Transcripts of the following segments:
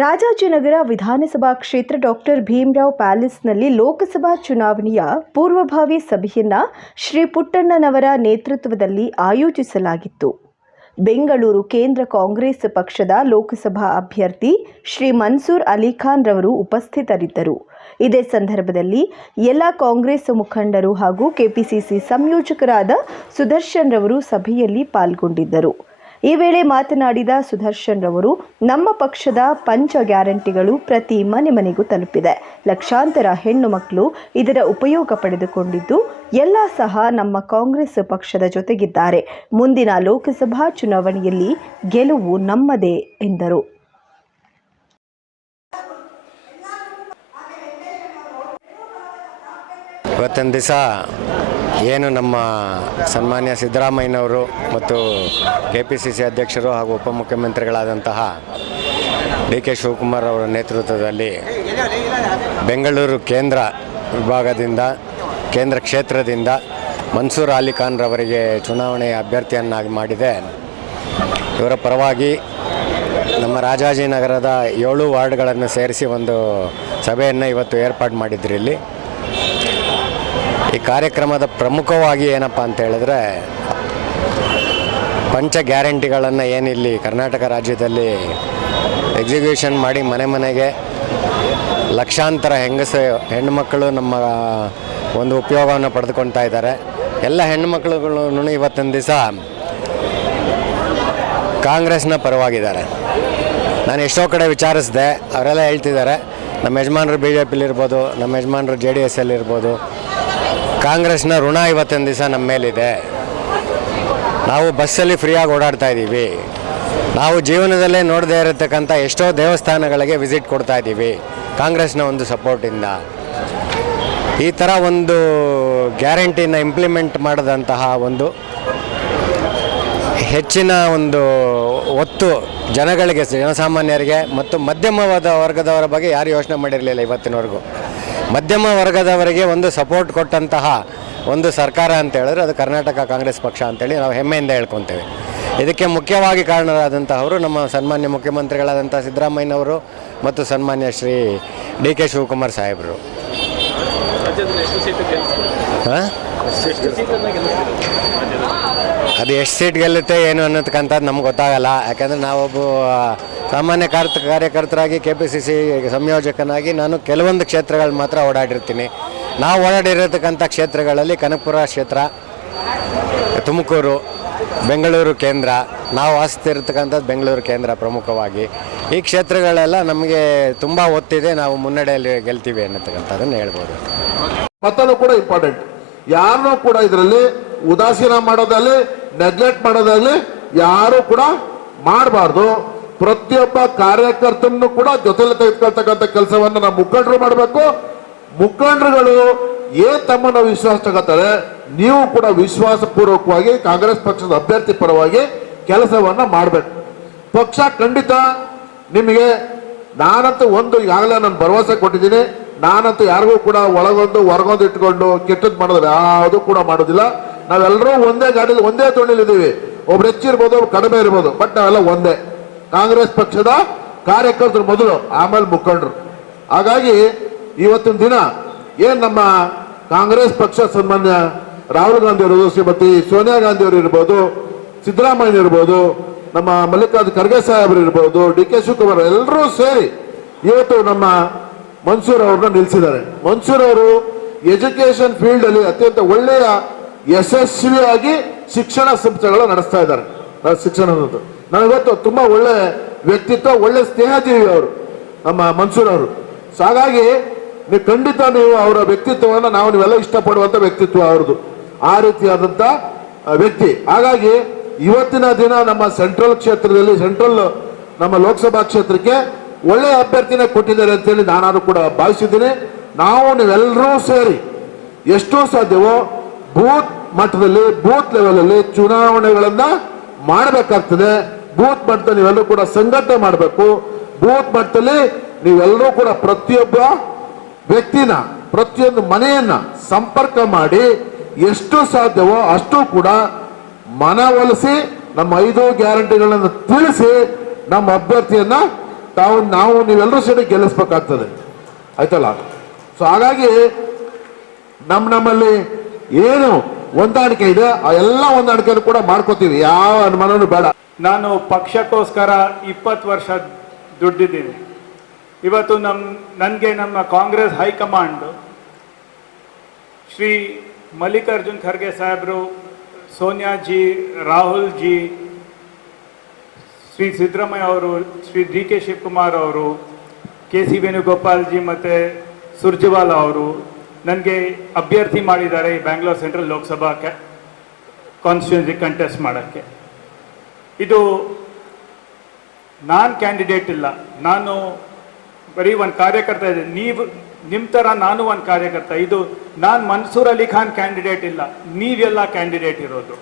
ರಾಜಾಜಿನಗರ ವಿಧಾನಸಭಾ ಕ್ಷೇತ್ರ ಡಾಕ್ಟರ್ ಭೀಮರಾವ್ ಪ್ಯಾಲೇಸ್ನಲ್ಲಿ ಲೋಕಸಭಾ ಚುನಾವಣೆಯ ಪೂರ್ವಭಾವಿ ಸಭೆಯನ್ನ ಶ್ರೀ ಪುಟ್ಟಣ್ಣನವರ ನೇತೃತ್ವದಲ್ಲಿ ಆಯೋಜಿಸಲಾಗಿತ್ತು. ಬೆಂಗಳೂರು ಕೇಂದ್ರ ಕಾಂಗ್ರೆಸ್ ಪಕ್ಷದ ಲೋಕಸಭಾ ಅಭ್ಯರ್ಥಿ ಶ್ರೀ ಮನ್ಸೂರ್ ಅಲಿಖಾನ್ ರವರು ಉಪಸ್ಥಿತರಿದ್ದರು. ಇದೇ ಸಂದರ್ಭದಲ್ಲಿ ಎಲ್ಲ ಕಾಂಗ್ರೆಸ್ ಮುಖಂಡರು ಹಾಗೂ ಕೆಪಿಸಿಸಿ ಸಂಯೋಜಕರಾದ ಸುದರ್ಶನ್ ರವರು ಸಭೆಯಲ್ಲಿ ಪಾಲ್ಗೊಂಡಿದ್ದರು. ಈ ವೇಳೆ ಮಾತನಾಡಿದ ಸುದರ್ಶನ್ ರವರು, ನಮ್ಮ ಪಕ್ಷದ ಪಂಚ ಗ್ಯಾರಂಟಿಗಳು ಪ್ರತಿ ಮನೆ ಮನೆಗೂ ತಲುಪಿದೆ. ಲಕ್ಷಾಂತರ ಹೆಣ್ಣು ಮಕ್ಕಳು ಇದರ ಉಪಯೋಗ ಪಡೆದುಕೊಂಡಿದ್ದು, ಎಲ್ಲ ಸಹ ನಮ್ಮ ಕಾಂಗ್ರೆಸ್ ಪಕ್ಷದ ಜೊತೆಗಿದ್ದಾರೆ. ಮುಂದಿನ ಲೋಕಸಭಾ ಚುನಾವಣೆಯಲ್ಲಿ ಗೆಲುವು ನಮ್ಮದೇ, ಎಂದರು. ಇವತ್ತಿನ ದಿವಸ ಏನು ನಮ್ಮ ಸನ್ಮಾನ್ಯ ಸಿದ್ದರಾಮಯ್ಯನವರು ಮತ್ತು ಕೆ ಪಿ ಸಿ ಸಿ ಅಧ್ಯಕ್ಷರು ಹಾಗೂ ಉಪಮುಖ್ಯಮಂತ್ರಿಗಳಾದಂತಹ ಡಿ ಕೆ ಶಿವಕುಮಾರ್ ಅವರ ನೇತೃತ್ವದಲ್ಲಿ ಬೆಂಗಳೂರು ಕೇಂದ್ರ ವಿಭಾಗದಿಂದ, ಕೇಂದ್ರ ಕ್ಷೇತ್ರದಿಂದ ಮನ್ಸೂರ್ ಅಲಿ ಖಾನ್ ರವರಿಗೆ ಚುನಾವಣೆಯ ಅಭ್ಯರ್ಥಿಯನ್ನಾಗಿ ಮಾಡಿದೆ. ಇವರ ಪರವಾಗಿ ನಮ್ಮ ರಾಜಾಜಿನಗರದ ಏಳು ವಾರ್ಡ್ಗಳನ್ನು ಸೇರಿಸಿ ಒಂದು ಸಭೆಯನ್ನು ಇವತ್ತು ಏರ್ಪಾಡು ಮಾಡಿದ್ರಿ ಇಲ್ಲಿ. ಈ ಕಾರ್ಯಕ್ರಮದ ಪ್ರಮುಖವಾಗಿ ಏನಪ್ಪ ಅಂತ ಹೇಳಿದ್ರೆ, ಪಂಚ ಗ್ಯಾರಂಟಿಗಳನ್ನು ಏನಿಲ್ಲಿ ಕರ್ನಾಟಕ ರಾಜ್ಯದಲ್ಲಿ ಎಕ್ಸಿಕ್ಯೂಷನ್ ಮಾಡಿ ಮನೆ ಮನೆಗೆ ಲಕ್ಷಾಂತರ ಹೆಂಗಸ, ಹೆಣ್ಣುಮಕ್ಕಳು ನಮ್ಮ ಒಂದು ಉಪಯೋಗವನ್ನು ಪಡೆದುಕೊಳ್ತಾ ಇದ್ದಾರೆ. ಎಲ್ಲ ಹೆಣ್ಣುಮಕ್ಕಳುಗಳು ಇವತ್ತಿನ ದಿವಸ ಕಾಂಗ್ರೆಸ್ನ ಪರವಾಗಿದ್ದಾರೆ. ನಾನು ಎಷ್ಟೋ ಕಡೆ ವಿಚಾರಿಸಿದೆ, ಅವರೆಲ್ಲ ಹೇಳ್ತಿದ್ದಾರೆ, ನಮ್ಮ ಯಜಮಾನರು ಬಿ ಜೆ ಪಿಲಿರ್ಬೋದು ನಮ್ಮ ಯಜಮಾನರು ಜೆ ಡಿ ಎಸ್ ಇರ್ಬೋದು ಕಾಂಗ್ರೆಸ್ನ ಋಣ ಇವತ್ತಿನ ದಿವಸ ನಮ್ಮ ಮೇಲಿದೆ. ನಾವು ಬಸ್ಸಲ್ಲಿ ಫ್ರೀಯಾಗಿ ಓಡಾಡ್ತಾ ಇದ್ದೀವಿ. ನಾವು ಜೀವನದಲ್ಲೇ ನೋಡದೇ ಇರತಕ್ಕಂಥ ಎಷ್ಟೋ ದೇವಸ್ಥಾನಗಳಿಗೆ ವಿಸಿಟ್ ಕೊಡ್ತಾ ಇದ್ದೀವಿ, ಕಾಂಗ್ರೆಸ್ನ ಒಂದು ಸಪೋರ್ಟಿಂದ. ಈ ಥರ ಒಂದು ಗ್ಯಾರಂಟಿನ ಇಂಪ್ಲಿಮೆಂಟ್ ಮಾಡಿದಂತಹ ಒಂದು ಹೆಚ್ಚಿನ ಒಂದು ಒತ್ತು ಜನಗಳಿಗೆ, ಜನಸಾಮಾನ್ಯರಿಗೆ ಮತ್ತು ಮಧ್ಯಮವಾದ ವರ್ಗದವರ ಬಗ್ಗೆ ಯಾರು ಯೋಚನೆ ಮಾಡಿರಲಿಲ್ಲ ಇವತ್ತಿನವರೆಗೂ. ಮಧ್ಯಮ ವರ್ಗದವರಿಗೆ ಒಂದು ಸಪೋರ್ಟ್ ಕೊಟ್ಟಂತಹ ಒಂದು ಸರ್ಕಾರ ಅಂತ ಹೇಳಿದ್ರೆ ಅದು ಕರ್ನಾಟಕ ಕಾಂಗ್ರೆಸ್ ಪಕ್ಷ ಅಂತೇಳಿ ನಾವು ಹೆಮ್ಮೆಯಿಂದ ಹೇಳ್ಕೊತೇವೆ. ಇದಕ್ಕೆ ಮುಖ್ಯವಾಗಿ ಕಾರಣರಾದಂತಹವರು ನಮ್ಮ ಸನ್ಮಾನ್ಯ ಮುಖ್ಯಮಂತ್ರಿಗಳಾದಂಥ ಸಿದ್ದರಾಮಯ್ಯನವರು ಮತ್ತು ಸನ್ಮಾನ್ಯ ಶ್ರೀ ಡಿ ಕೆ ಶಿವಕುಮಾರ್ ಸಾಹೇಬರು. ಅದು ಎಷ್ಟು ಸೀಟ್ ಗೆಲ್ಲುತ್ತೆ ಏನು ಅನ್ನೋದಕ್ಕಂಥದ್ದು ನಮ್ಗೆ ಗೊತ್ತಾಗಲ್ಲ. ಯಾಕಂದರೆ ನಾವೊಬ್ಬ ಸಾಮಾನ್ಯ ಕಾರ್ತ, ಕಾರ್ಯಕರ್ತರಾಗಿ ಕೆ ಪಿ ಸಿ ಸಿ ಸಂಯೋಜಕನಾಗಿ ನಾನು ಕೆಲವೊಂದು ಕ್ಷೇತ್ರಗಳು ಮಾತ್ರ ಓಡಾಡಿರ್ತೀನಿ. ನಾವು ಓಡಾಡಿರತಕ್ಕಂಥ ಕ್ಷೇತ್ರಗಳಲ್ಲಿ ಕನಕಪುರ ಕ್ಷೇತ್ರ, ತುಮಕೂರು, ಬೆಂಗಳೂರು ಕೇಂದ್ರ, ನಾವು ವಾಸಿಸ್ತಿರ್ತಕ್ಕಂಥದ್ದು ಬೆಂಗಳೂರು ಕೇಂದ್ರ ಪ್ರಮುಖವಾಗಿ. ಈ ಕ್ಷೇತ್ರಗಳೆಲ್ಲ ನಮಗೆ ತುಂಬ ಒತ್ತಿದೆ, ನಾವು ಮುನ್ನಡೆಯಲ್ಲಿ ಗೆಲ್ತೀವಿ ಅನ್ನತಕ್ಕಂಥದ್ದನ್ನು ಹೇಳ್ಬೋದು. ಮತ್ತೊಂದು ಕೂಡ ಇಂಪಾರ್ಟೆಂಟ್ ಯಾರನ್ನೂ ಕೂಡ ಇದರಲ್ಲಿ ಉದಾಸೀನ ಮಾಡೋದಾಗಲಿ ನೆಗ್ಲೆಕ್ಟ್ ಮಾಡೋದಾಗಲಿ ಯಾರು ಕೂಡ ಮಾಡಬಾರ್ದು. ಪ್ರತಿಯೊಬ್ಬ ಕಾರ್ಯಕರ್ತನನ್ನು ಕೂಡ ಜೊತೆಲೆ ತೆಗೆದುಕೊಳ್ತಕ್ಕಂಥ ಕೆಲಸವನ್ನು ನಾವು ಮುಖಂಡರು ಮಾಡಬೇಕು. ಮುಖಂಡರುಗಳು ಏ ತಮ್ಮನ್ನು ವಿಶ್ವಾಸ ತಗೋತಾರೆ, ನೀವು ಕೂಡ ವಿಶ್ವಾಸಪೂರ್ವಕವಾಗಿ ಕಾಂಗ್ರೆಸ್ ಪಕ್ಷದ ಅಭ್ಯರ್ಥಿ ಪರವಾಗಿ ಕೆಲಸವನ್ನ ಮಾಡಬೇಕು. ಪಕ್ಷ ಖಂಡಿತ ನಿಮಗೆ, ನಾನಂತೂ ಒಂದು ಈಗಾಗಲೇ ನಾನು ಭರವಸೆ ಕೊಟ್ಟಿದ್ದೀನಿ. ನಾನಂತೂ ಯಾರಿಗೂ ಕೂಡ ಒಳಗೊಂದು, ಹೊರಗೊಂದು ಇಟ್ಕೊಂಡು ಕೆಟ್ಟದ್ದು ಮಾಡೋದಿಲ್ಲ, ಯಾವುದು ಕೂಡ ಮಾಡೋದಿಲ್ಲ. ನಾವೆಲ್ಲರೂ ಒಂದೇ ಗಾಡಿಲಿ, ಒಂದೇ ತೊಳಿಲಿದ್ದೀವಿ. ಒಬ್ರು ಹೆಚ್ಚಿರ್ಬೋದು, ಒಬ್ರು ಕಡಿಮೆ ಇರ್ಬೋದು, ಬಟ್ ನಾವೆಲ್ಲ ಒಂದೇ. ಕಾಂಗ್ರೆಸ್ ಪಕ್ಷದ ಕಾರ್ಯಕರ್ತರು ಮೊದಲು ಆಮೇಲೆ ಮುಖಂಡರು. ಹಾಗಾಗಿ ಇವತ್ತಿನ ದಿನ ಏನ್ ನಮ್ಮ ಕಾಂಗ್ರೆಸ್ ಪಕ್ಷ ಸನ್ಮಾನ್ಯ ರಾಹುಲ್ ಗಾಂಧಿ ಅವರು, ಶ್ರೀಮತಿ ಸೋನಿಯಾ ಗಾಂಧಿ ಅವರು ಇರ್ಬೋದು, ಸಿದ್ದರಾಮಯ್ಯ ಇರ್ಬೋದು, ನಮ್ಮ ಮಲ್ಲಿಕಾರ್ಜುನ ಖರ್ಗೆ ಸಾಹೇಬರು ಇರ್ಬೋದು, ಡಿ ಕೆ ಶಿವಕುಮಾರ್ ಎಲ್ಲರೂ ಸೇರಿ ಇವತ್ತು ನಮ್ಮ ಮನ್ಸೂರ್ ಅವ್ರನ್ನ ನಿಲ್ಲಿಸಿದ್ದಾರೆ ಮನ್ಸೂರ್ ಅವರು ಎಜುಕೇಶನ್ ಫೀಲ್ಡ್ ಅಲ್ಲಿ ಅತ್ಯಂತ ಒಳ್ಳೆಯ ಯಶಸ್ವಿಯಾಗಿ ಶಿಕ್ಷಣ ಸಂಸ್ಥೆಗಳು ನಡೆಸ್ತಾ ಇದ್ದಾರೆ. ಶಿಕ್ಷಣ ಅನ್ನೋದು. ನಾವಿವತ್ತು ತುಂಬ ಒಳ್ಳೆ ವ್ಯಕ್ತಿತ್ವ, ಒಳ್ಳೆ ಸ್ನೇಹಜೀವಿ ಅವರು, ನಮ್ಮ ಮನ್ಸೂರ್ ಅವರು. ಸೊ ಹಾಗಾಗಿ ನೀವು ಖಂಡಿತ ನೀವು ಅವರ ವ್ಯಕ್ತಿತ್ವವನ್ನು ನಾವು ನೀವೆಲ್ಲ ಇಷ್ಟಪಡುವಂಥ ವ್ಯಕ್ತಿತ್ವ ಅವ್ರದ್ದು. ಆ ರೀತಿಯಾದಂಥ ವ್ಯಕ್ತಿ. ಹಾಗಾಗಿ ಇವತ್ತಿನ ದಿನ ನಮ್ಮ ಸೆಂಟ್ರಲ್ ಕ್ಷೇತ್ರದಲ್ಲಿ, ಸೆಂಟ್ರಲ್ ನಮ್ಮ ಲೋಕಸಭಾ ಕ್ಷೇತ್ರಕ್ಕೆ ಒಳ್ಳೆ ಅಭ್ಯರ್ಥಿನೇ ಕೊಟ್ಟಿದ್ದಾರೆ ಅಂತೇಳಿ ನಾನು ಕೂಡ ಭಾವಿಸಿದ್ದೀನಿ. ನಾವು ನೀವೆಲ್ಲರೂ ಸೇರಿ ಎಷ್ಟು ಸಾಧ್ಯವೋ ಬೂತ್ ಮಟ್ಟದಲ್ಲಿ, ಬೂತ್ ಲೆವೆಲಲ್ಲಿ ಚುನಾವಣೆಗಳನ್ನ ಮಾಡಬೇಕಾಗ್ತದೆ. ಬೂತ್ ಮಟ್ಟದಲ್ಲಿ ನೀವೆಲ್ಲರೂ ಕೂಡ ಸಂಘಟನೆ ಮಾಡಬೇಕು. ಬೂತ್ ಮಟ್ಟದಲ್ಲಿ ನೀವೆಲ್ಲರೂ ಕೂಡ ಪ್ರತಿಯೊಬ್ಬ ವ್ಯಕ್ತಿನ, ಪ್ರತಿಯೊಂದು ಮನೆಯನ್ನ ಸಂಪರ್ಕ ಮಾಡಿ ಎಷ್ಟು ಸಾಧ್ಯವೋ ಅಷ್ಟು ಕೂಡ ಮನವೊಲಿಸಿ ನಮ್ಮ ಐದು ಗ್ಯಾರಂಟಿಗಳನ್ನು ತಿಳಿಸಿ ನಮ್ಮ ಅಭ್ಯರ್ಥಿಯನ್ನ ತಾವು, ನಾವು, ನೀವೆಲ್ಲರೂ ಸೇರಿ ಗೆಲ್ಲಿಸ್ಬೇಕಾಗ್ತದೆ. ಆಯ್ತಲ್ಲ? ಸೊ ಹಾಗಾಗಿ ನಮ್ಮ ನಮ್ಮಲ್ಲಿ ಏನು ಹೊಂದಾಣಿಕೆ ಇದೆ, ಆ ಎಲ್ಲ ಹೊಂದಾಣಿಕೆಯನ್ನು ಕೂಡ ಮಾಡ್ಕೋತೀವಿ. ಯಾವ ಅನುಮಾನನೂ ಬೇಡ. ನಾನು ಪಕ್ಷಕ್ಕೋಸ್ಕರ ಇಪ್ಪತ್ತು ವರ್ಷ ದುಡ್ಡಿದ್ದೀನಿ. ಇವತ್ತು ನಮ್ಮ ನನಗೆ ನಮ್ಮ ಕಾಂಗ್ರೆಸ್ ಹೈಕಮಾಂಡ್ ಶ್ರೀ ಮಲ್ಲಿಕಾರ್ಜುನ್ ಖರ್ಗೆ ಸಾಹೇಬರು, ಸೋನಿಯಾ ಜಿ, ರಾಹುಲ್ ಜಿ, ಶ್ರೀ ಸಿದ್ದರಾಮಯ್ಯ ಅವರು, ಶ್ರೀ ಡಿ ಕೆ ಶಿವಕುಮಾರ್ ಅವರು, ಕೆ ಸಿ ವೇಣುಗೋಪಾಲ್ ಜಿ ಮತ್ತು ಸುರ್ಜಿವಾಲಾ ಅವರು ನನಗೆ ಅಭ್ಯರ್ಥಿ ಮಾಡಿದ್ದಾರೆ ಈ Bangalore central Lok Sabha constituency contest ಮಾಡೋಕ್ಕೆ. ಇದು ನಾನು ಕ್ಯಾಂಡಿಡೇಟ್ ಇಲ್ಲ. ನಾನು ಬರೀ ಒಂದು ಕಾರ್ಯಕರ್ತ ಇದೆ. ನೀವು ನಿಮ್ಮ ಥರ ನಾನು ಒಂದು ಕಾರ್ಯಕರ್ತ. ಇದು ನಾನು ಮನ್ಸೂರ್ ಅಲಿ ಖಾನ್ ಕ್ಯಾಂಡಿಡೇಟ್ ಇಲ್ಲ. ನೀವೆಲ್ಲ ಕ್ಯಾಂಡಿಡೇಟ್ ಇರೋದು.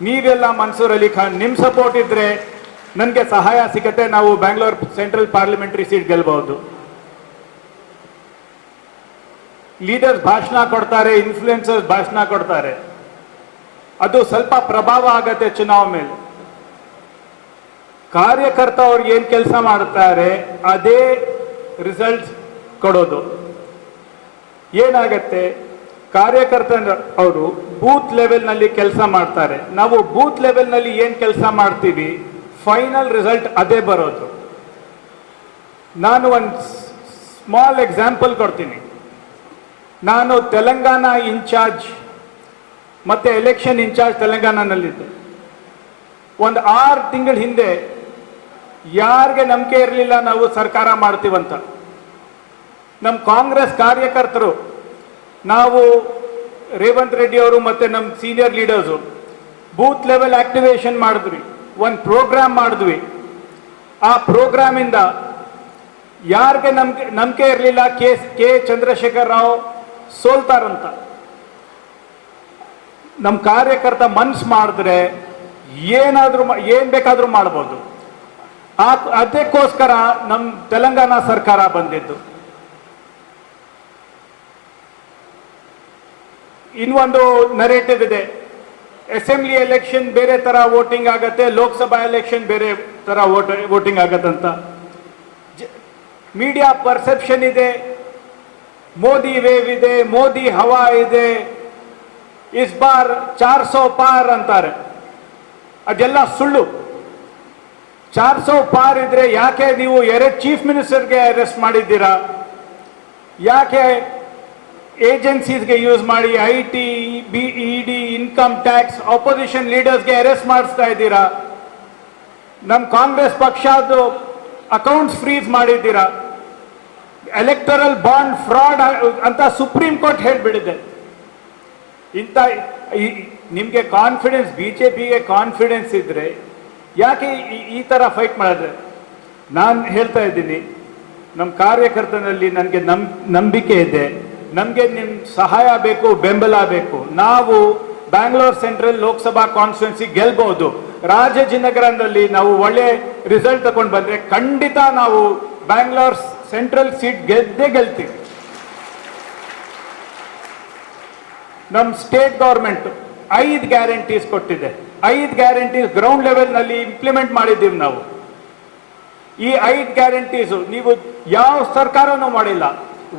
ನೀವೆಲ್ಲ ಮನ್ಸೂರ್ ಅಲಿ ಖಾನ್ ನಿಮ್ಮ ಸಪೋರ್ಟ್ ಇದ್ದರೆ ನನಗೆ ಸಹಾಯ ಸಿಗತ್ತೆ. ನಾವು ಬ್ಯಾಂಗ್ಳೂರ್ ಸೆಂಟ್ರಲ್ ಪಾರ್ಲಿಮೆಂಟ್ರಿ ಸೀಟ್ ಗೆಲ್ಬಹುದು. ಲೀಡರ್ಸ್ ಭಾಷಣ ಕೊಡ್ತಾರೆ, ಇನ್ಫ್ಲುಯೆನ್ಸರ್ಸ್ ಭಾಷಣ ಕೊಡ್ತಾರೆ. ಅದು ಸ್ವಲ್ಪ ಪ್ರಭಾವ ಆಗತ್ತೆ ಚುನಾವಣೆ ಮೇಲೆ. ಕಾರ್ಯಕರ್ತ ಅವ್ರಿಗೆ ಏನ್ ಕೆಲಸ ಮಾಡ್ತಾರೆ, ಅದೇ ರಿಸಲ್ಟ್ ಕೊಡೋದು. ಏನಾಗತ್ತೆ, ಕಾರ್ಯಕರ್ತ ಅವರು ಬೂತ್ ಲೆವೆಲ್ನಲ್ಲಿ ಕೆಲಸ ಮಾಡ್ತಾರೆ. ನಾವು ಬೂತ್ ಲೆವೆಲ್ನಲ್ಲಿ ಏನ್ ಕೆಲಸ ಮಾಡ್ತೀವಿ ಫೈನಲ್ ರಿಸಲ್ಟ್ ಅದೇ ಬರೋದು. ನಾನು ಒಂದು ಸ್ಮಾಲ್ ಎಕ್ಸಾಂಪಲ್ ಕೊಡ್ತೀನಿ. ನಾನು ತೆಲಂಗಾಣ ಇನ್ಚಾರ್ಜ್, ಮತ್ತೆ ಎಲೆಕ್ಷನ್ ಇನ್ಚಾರ್ಜ್ ತೆಲಂಗಾಣನಲ್ಲಿದ್ದೆ. ಒಂದು ಆರು ತಿಂಗಳ ಹಿಂದೆ ಯಾರಿಗೆ ನಂಬಿಕೆ ಇರಲಿಲ್ಲ ನಾವು ಸರ್ಕಾರ ಮಾಡ್ತೀವಂತ. ನಮ್ಮ ಕಾಂಗ್ರೆಸ್ ಕಾರ್ಯಕರ್ತರು, ನಾವು ರೇವಂತ್ ರೆಡ್ಡಿ ಅವರು ಮತ್ತೆ ನಮ್ಮ senior leaders booth level activation ಮಾಡಿದ್ವಿ, ಒಂದು ಪ್ರೋಗ್ರಾಮ್ ಮಾಡಿದ್ವಿ. ಆ ಪ್ರೋಗ್ರಾಮಿಂದ ಯಾರಿಗೆ ನಂಬಿಕೆ ನಂಬಿಕೆ ಇರಲಿಲ್ಲ, ಕೆ ಕೆ ಚಂದ್ರಶೇಖರ್ ರಾವ್ ಸೋಲ್ತಾರಂತ. ನಮ್ಮ ಕಾರ್ಯಕರ್ತ ಮನ್ಸು ಮಾಡಿದ್ರೆ ಏನಾದರೂ ಏನು ಬೇಕಾದರೂ ಮಾಡ್ಬೋದು. ಆ, ಅದಕ್ಕೋಸ್ಕರ ನಮ್ಮ ತೆಲಂಗಾಣ ಸರ್ಕಾರ ಬಂದಿದ್ದು. ಇನ್ನೊಂದು ನರೇಟಿವ್ ಇದೆ. ಅಸೆಂಬ್ಲಿ ಎಲೆಕ್ಷನ್ ಬೇರೆ ಥರ ವೋಟಿಂಗ್ ಆಗತ್ತೆ, ಲೋಕಸಭಾ ಎಲೆಕ್ಷನ್ ಬೇರೆ ಥರ ವೋಟ್ ವೋಟಿಂಗ್ ಆಗತ್ತಂತ. ಮೀಡಿಯಾ ಪರ್ಸೆಪ್ಷನ್ ಇದೆ. ಮೋದಿ ವೇವ್ ಇದೆ, ಮೋದಿ ಹವಾ ಇದೆ, ಇಸ್ ಬಾರ್ ಚಾರ್ ಸೋ ಪಾರ್ ಅಂತಾರೆ. ಅದೆಲ್ಲ ಸುಳ್ಳು. ಚಾರ್ ಸೋ ಪಾರ್ ಇದ್ರೆ ಯಾಕೆ ನೀವು ಎರಡು ಚೀಫ್ ಮಿನಿಸ್ಟರ್ಗೆ ಅರೆಸ್ಟ್ ಮಾಡಿದ್ದೀರಾ? ಯಾಕೆ ಏಜೆನ್ಸೀಸ್ಗೆ ಯೂಸ್ ಮಾಡಿ I T B E D income tax opposition ಲೀಡರ್ಸ್ಗೆ arrest ಮಾಡಿಸ್ತಾ ಇದ್ದೀರಾ? ನಮ್ಮ ಕಾಂಗ್ರೆಸ್ ಪಕ್ಷದ್ದು ಅಕೌಂಟ್ಸ್ ಫ್ರೀಸ್ ಮಾಡಿದ್ದೀರಾ? ಎಲೆಕ್ಟರಲ್ ಬಾಂಡ್ ಫ್ರಾಡ್ ಅಂತ ಸುಪ್ರೀಂ ಕೋರ್ಟ್ ಹೇಳ್ಬಿಡಿದೆ. ಇಂಥ ನಿಮಗೆ ಕಾನ್ಫಿಡೆನ್ಸ್ ಬಿ ಜೆ ಪಿಗೆ ಕಾನ್ಫಿಡೆನ್ಸ್ ಇದ್ರೆ ಯಾಕೆ ಈ- ತರ ಫೈಟ್ ಮಾಡಿದ್ರೆ? ನಾನು ಹೇಳ್ತಾ ಇದ್ದೀನಿ ನಮ್ಮ ಕಾರ್ಯಕರ್ತನಲ್ಲಿ ನನಗೆ ನಂ ನಂಬಿಕೆ ಇದೆ. ನಮಗೆ ನಿಮ್ಮ ಸಹಾಯ ಬೇಕು, ಬೆಂಬಲ ಬೇಕು. ನಾವು ಬ್ಯಾಂಗ್ಳೂರ್ ಸೆಂಟ್ರಲ್ ಲೋಕಸಭಾ ಕಾನ್ಸ್ಟಿಟ್ಯೂನ್ಸಿ ಗೆಲ್ಬಹುದು ರಾಜಾಜಿನಗರದಲ್ಲಿ ನಾವು ಒಳ್ಳೆ ರಿಸಲ್ಟ್ ತಗೊಂಡು ಬಂದರೆ ಖಂಡಿತ ನಾವು ಬ್ಯಾಂಗ್ಳೂರ್ ಸೆಂಟ್ರಲ್ ಸೀಟ್ ಗೆದ್ದೇ ಗೆಲ್ತೀವಿ. ನಮ್ಮ ಸ್ಟೇಟ್ ಗೌರ್ಮೆಂಟ್ ಐದು ಗ್ಯಾರಂಟೀಸ್ ಕೊಟ್ಟಿದೆ. ಐದು ಗ್ಯಾರಂಟೀಸ್ ಗ್ರೌಂಡ್ ಲೆವೆಲ್ನಲ್ಲಿ ಇಂಪ್ಲಿಮೆಂಟ್ ಮಾಡಿದ್ದೀವಿ ನಾವು. ಈ ಐದು ಗ್ಯಾರಂಟೀಸ್ ನೀವು ಯಾವ ಸರ್ಕಾರನೂ ಮಾಡಿಲ್ಲ.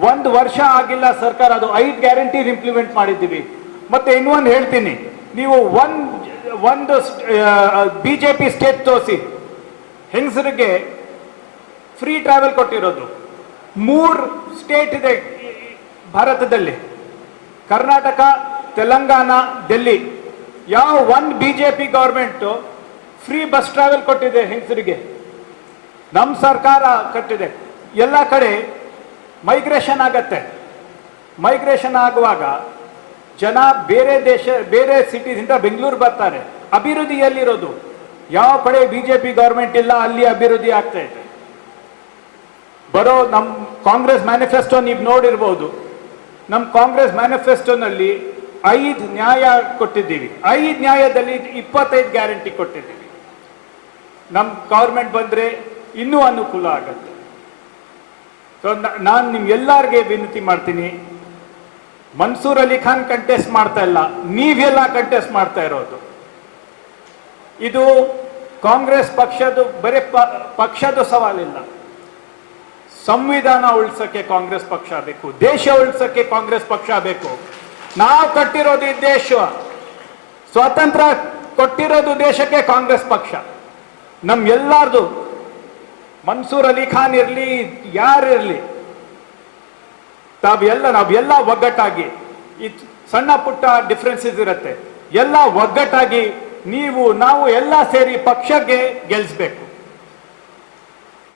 ಒಂದು ವರ್ಷ ಆಗಿಲ್ಲ ಸರ್ಕಾರ ಅದು ಐದು ಗ್ಯಾರಂಟೀಸ್ ಇಂಪ್ಲಿಮೆಂಟ್ ಮಾಡಿದ್ದೀವಿ. ಮತ್ತೆ ಇನ್ನೊಂದು ಹೇಳ್ತೀನಿ. ನೀವು ಒಂದ್, ಒಂದು ಬಿಜೆಪಿ ಸ್ಟೇಟ್ ತೋರಿಸಿ. ಹೆಂಗಸರಿಗೆ ಫ್ರೀ ಟ್ರಾವೆಲ್ ಕೊಟ್ಟಿರೋದು. ಮೂರು ಸ್ಟೇಟ್ ಇದೆ ಭಾರತದಲ್ಲಿ. ಕರ್ನಾಟಕ, ತೆಲಂಗಾಣ ಡೆಲ್ಲಿ ಯಾವ ಒಂದು BJP government free bus travel ಕೊಟ್ಟಿದೆ ಹೆಂಗಸರಿಗೆ? ನಮ್ಮ ಸರ್ಕಾರ ಕಟ್ಟಿದೆ. ಎಲ್ಲ ಕಡೆ ಮೈಗ್ರೇಷನ್ ಆಗತ್ತೆ. ಮೈಗ್ರೇಷನ್ ಆಗುವಾಗ ಜನ ಬೇರೆ ದೇಶ, ಬೇರೆ ಸಿಟೀಸಿಂದ ಬೆಂಗಳೂರು ಬರ್ತಾರೆ. ಅಭಿವೃದ್ಧಿ ಎಲ್ಲಿರೋದು ಯಾವ ಕಡೆ ಬಿಜೆಪಿ ಗೌರ್ಮೆಂಟ್ ಇಲ್ಲ, ಅಲ್ಲಿ ಅಭಿವೃದ್ಧಿ ಆಗ್ತಾ ಇದೆ. ಬರೋ ನಮ್ಮ ಕಾಂಗ್ರೆಸ್ ಮ್ಯಾನಿಫೆಸ್ಟೋ ನೀವು ನೋಡಿರ್ಬೋದು. ನಮ್ಮ ಕಾಂಗ್ರೆಸ್ ಮ್ಯಾನಿಫೆಸ್ಟೋನಲ್ಲಿ ಐದು ನ್ಯಾಯ ಕೊಟ್ಟಿದ್ದೀವಿ. ಐದು ನ್ಯಾಯದಲ್ಲಿ ಇಪ್ಪತ್ತೈದು ಗ್ಯಾರಂಟಿ ಕೊಟ್ಟಿದ್ದೀವಿ. ನಮ್ಮ ಗೌರ್ಮೆಂಟ್ ಬಂದರೆ ಇನ್ನೂ ಅನುಕೂಲ ಆಗತ್ತೆ. ಸೊ ನಾನು ನಿಮ್ ಎಲ್ಲಾರ್ಗೆ ವಿನಂತಿ ಮಾಡ್ತೀನಿ. ಮನ್ಸೂರ್ ಅಲಿ ಖಾನ್ ಕಂಟೆಸ್ಟ್ ಮಾಡ್ತಾ ಇಲ್ಲ. ನೀವೆಲ್ಲ ಕಂಟೆಸ್ಟ್ ಮಾಡ್ತಾ ಇರೋದು. ಇದು ಕಾಂಗ್ರೆಸ್ ಪಕ್ಷದ ಬರೀ ಪಕ್ಷದ ಸವಾಲಿಲ್ಲ. ಸಂವಿಧಾನ ಉಳಿಸಕ್ಕೆ ಕಾಂಗ್ರೆಸ್ ಪಕ್ಷ ಬೇಕು, ದೇಶ ಉಳಿಸಕ್ಕೆ ಕಾಂಗ್ರೆಸ್ ಪಕ್ಷ ಬೇಕು. ನಾವು ಕಟ್ಟಿರೋದು ಈ ದೇಶ. ಸ್ವಾತಂತ್ರ್ಯ ಕೊಟ್ಟಿರೋದು ದೇಶಕ್ಕೆ ಕಾಂಗ್ರೆಸ್ ಪಕ್ಷ. ನಮ್ ಎಲ್ಲಾರ್ದು. ಮನ್ಸೂರ್ ಅಲಿ ಖಾನ್ ಇರ್ಲಿ ಯಾರಿರ್ಲಿ ತಾವೆಲ್ಲ, ನಾವೆಲ್ಲ ಒಗ್ಗಟ್ಟಾಗಿ, ಈ ಸಣ್ಣ ಪುಟ್ಟ ಡಿಫ್ರೆನ್ಸಸ್ ಇರುತ್ತೆ. ಎಲ್ಲ ಒಗ್ಗಟ್ಟಾಗಿ ನೀವು, ನಾವು ಎಲ್ಲ ಸೇರಿ ಪಕ್ಷಕ್ಕೆ ಗೆಲ್ಸ್ಬೇಕು.